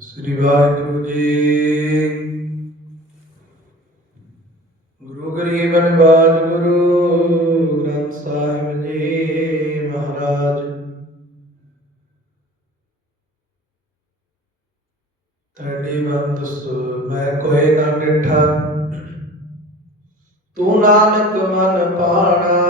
ਸ੍ਰੀ ਵਾਹਿਗੁਰੂ ਜੀ। ਗੁਰੂ ਗਰੀਬ ਨਿਵਾਜ ਗੁਰੂ ਗ੍ਰੰਥ ਸਾਹਿਬ ਜੀ, ਮਹਾਰਾਜ। ਤੜੀ ਬੰਦ ਸੋ, ਮੈਂ ਕੋਏ ਨਾ ਡਿਠਾ। ਤੂੰ ਨਾਨਕ ਮਨ ਪਾਣਾ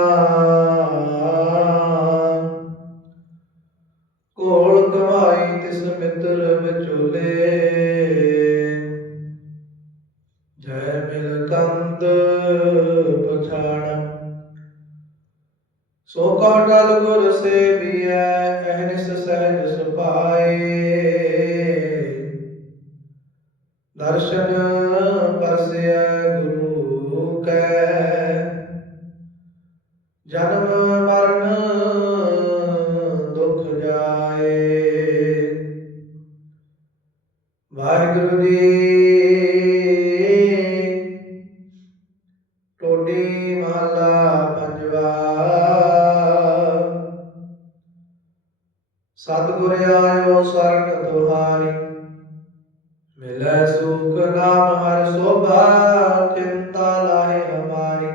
ਸੋ ਕਾ ਟਲ ਗੁਰ ਸੇਵੀਐ ਅਹਨਿਸ ਸਹਿਜ ਸੁਪਾਏ ਦਰਸ਼ਨ ਪਰਸਿਐ ਗੁਰੂ ਕੈ। ਜਨਮ ਮਰਨ ਦੁਖ ਜਾਏ। ਵਾਹਿਗੁਰੂ ਜੀ ਸਤਿਗੁਰ ਆਇਓ ਸਰਣ ਤੁਹਾਰੀ ਮਿਲੈ ਸੁਖ ਨਾਮ ਹਰ ਸੋਭਾ, ਚਿੰਤਾ ਲਾਹੇ ਹਮਾਰੀ।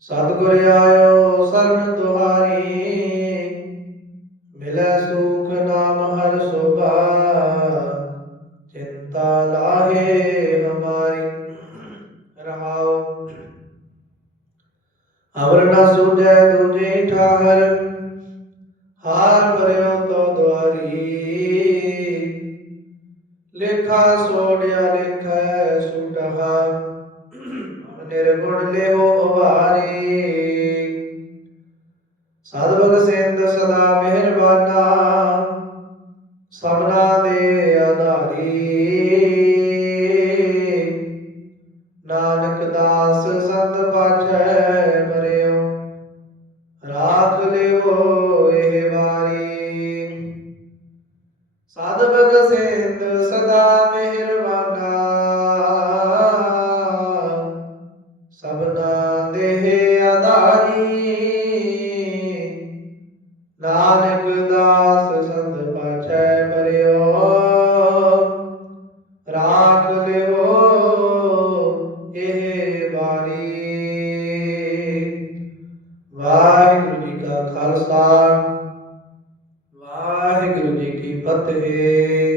ਸਤਿਗੁਰ ਆਇਓ ਸਰਨ ਤੁਹਾਰੀ ਮਿਲੈ ਸੁਖ ਨਾਮ ਹਰ ਸੋਭਾ, ਚਿੰਤਾ ਲਾਹੇ ਹਮਾਰੀ। ਰਹਾਉ ਅਵਰ ਨਾ ਸੁਝੈ ਤੁਝੇ ਠਾਹਰ। ਹਾਰ ਭਰਿਓ ਤੋ ਦੁਆਰੀ। ਲੇਖਾ ਸੋੜਿਆ ਲੇਖੈ ਸੁਟਹਾ। ਨਿਰਗੁਣ ਲਿਓ ਵਾਰੀ ਸਤਿਗੁਰ ਸਿੰਧ ਸਦਾ ਮਿਹਰਬਾਨਾ। ਸਭਨਾ ਦੇ ਆਧਾਰੀ। ਨਾਨਕ ਦਾਸ ਸੰਤ ਪਾਛੈ। ਸਾਧ ਬਗਸੇਂਦ ਸਦਾ ਮਿਹਰਬਾਨਾ। ਸਭਨਾ ਦੇਹ ਆਧਾਰੀ ਨਾਨਕ ਦਾਸ ਸੰਤ ਪਾਛੈ ਪਰਿਓ ਰਾਖ ਲਿਓ ਇਹ ਬਾਰੀ ਵਾਹਿਗੁਰੂ ਜੀ ਕਾ ਖਾਲਸਾ। te